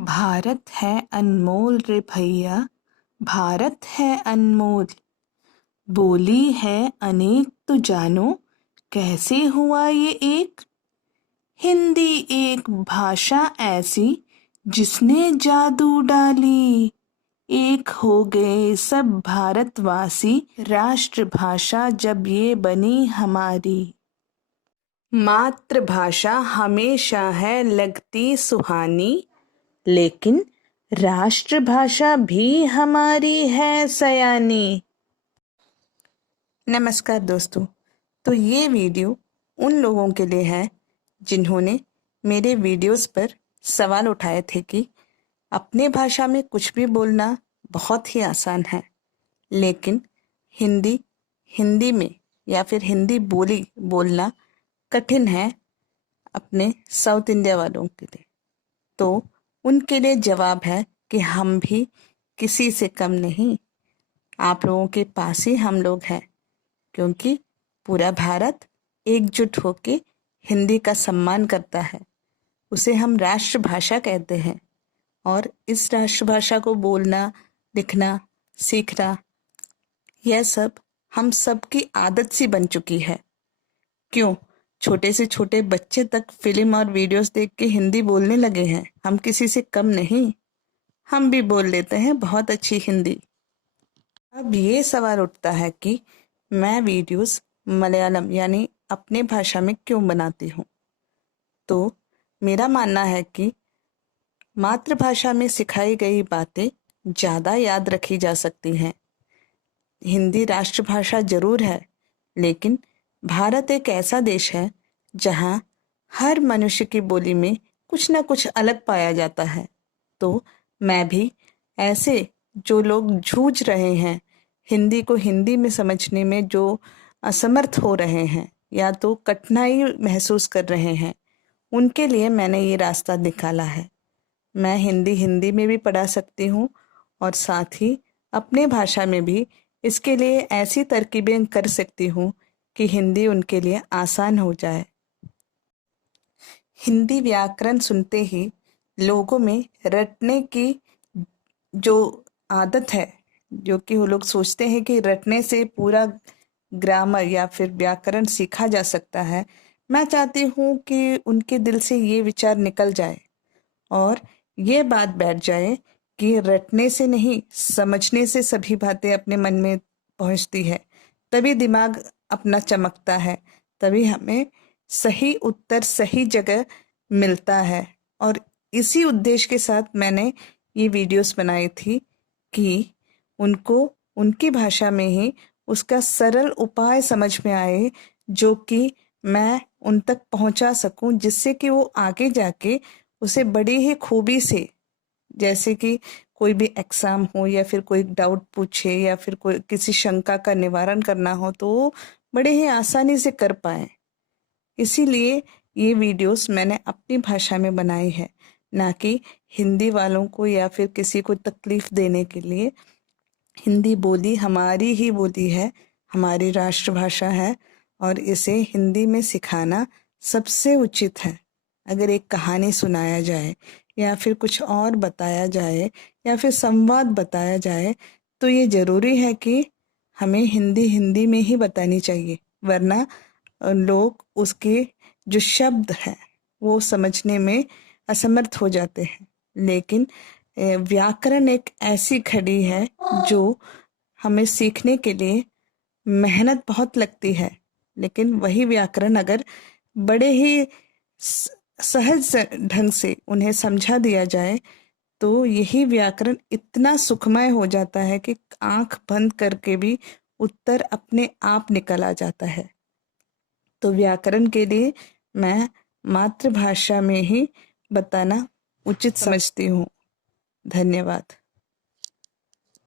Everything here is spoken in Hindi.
भारत है अनमोल रे भैया, भारत है अनमोल। बोली है अनेक तो जानो, कैसे हुआ ये एक। हिंदी एक भाषा ऐसी जिसने जादू डाली। एक हो गए सब भारतवासी, राष्ट्रभाषा जब ये बनी हमारी। मातृभाषा हमेशा है लगती सुहानी, लेकिन राष्ट्रभाषा भी हमारी है सयानी। नमस्कार दोस्तों, तो ये वीडियो उन लोगों के लिए है जिन्होंने मेरे वीडियोस पर सवाल उठाए थे कि अपने भाषा में कुछ भी बोलना बहुत ही आसान है, लेकिन हिंदी में या फिर हिंदी बोली बोलना कठिन है अपने साउथ इंडिया वालों के लिए। तो उनके लिए जवाब है कि हम भी किसी से कम नहीं, आप लोगों के पास ही हम लोग हैं, क्योंकि पूरा भारत एकजुट होके हिंदी का सम्मान करता है। उसे हम राष्ट्रभाषा कहते हैं और इस राष्ट्रभाषा को बोलना, लिखना, सीखना, यह सब हम सब की आदत सी बन चुकी है। क्यों? छोटे से छोटे बच्चे तक फिल्म और वीडियोस देख के हिंदी बोलने लगे हैं। हम किसी से कम नहीं, हम भी बोल लेते हैं बहुत अच्छी हिंदी। अब ये सवाल उठता है कि मैं वीडियोस मलयालम यानी अपने भाषा में क्यों बनाती हूँ। तो मेरा मानना है कि मातृभाषा में सिखाई गई बातें ज़्यादा याद रखी जा सकती हैं। हिंदी राष्ट्रभाषा जरूर है, लेकिन भारत एक ऐसा देश है जहाँ हर मनुष्य की बोली में कुछ ना कुछ अलग पाया जाता है। तो मैं भी ऐसे जो लोग जूझ रहे हैं, हिंदी को हिंदी में समझने में जो असमर्थ हो रहे हैं या तो कठिनाई महसूस कर रहे हैं, उनके लिए मैंने ये रास्ता निकाला है। मैं हिंदी में भी पढ़ा सकती हूँ और साथ ही अपने भाषा में भी इसके लिए ऐसी तरकीबें कर सकती हूँ कि हिंदी उनके लिए आसान हो जाए। हिंदी व्याकरण सुनते ही लोगों में रटने की जो आदत है, जो कि वो लोग सोचते हैं कि रटने से पूरा ग्रामर या फिर व्याकरण सीखा जा सकता है। मैं चाहती हूँ कि उनके दिल से ये विचार निकल जाए और ये बात बैठ जाए कि रटने से नहीं, समझने से सभी बातें अपने मन में पहुंचती है। तभी दिमाग अपना चमकता है, तभी हमें सही उत्तर सही जगह मिलता है। और इसी उद्देश्य के साथ मैंने ये वीडियोस बनाई थी कि उनको उनकी भाषा में ही उसका सरल उपाय समझ में आए, जो कि मैं उन तक पहुंचा सकूं, जिससे कि वो आगे जाके उसे बड़ी ही खूबी से, जैसे कि कोई भी एग्जाम हो या फिर कोई डाउट पूछे या फिर कोई किसी शंका का निवारण करना हो, तो वो बड़े ही आसानी से कर पाए। इसीलिए ये वीडियोस मैंने अपनी भाषा में बनाई है, ना कि हिंदी वालों को या फिर किसी को तकलीफ देने के लिए। हिंदी बोली हमारी ही बोली है, हमारी राष्ट्रभाषा है और इसे हिंदी में सिखाना सबसे उचित है। अगर एक कहानी सुनाया जाए या फिर कुछ और बताया जाए या फिर संवाद बताया जाए, तो ये ज़रूरी है कि हमें हिंदी में ही बतानी चाहिए, वरना लोग उसके जो शब्द हैं वो समझने में असमर्थ हो जाते हैं। लेकिन व्याकरण एक ऐसी घड़ी है जो हमें सीखने के लिए मेहनत बहुत लगती है, लेकिन वही व्याकरण अगर बड़े ही सहज ढंग से उन्हें समझा दिया जाए, तो यही व्याकरण इतना सुखमय हो जाता है कि आंख बंद करके भी उत्तर अपने आप निकल आ जाता है। तो व्याकरण के लिए मैं मातृभाषा में ही बताना उचित समझती हूँ। धन्यवाद।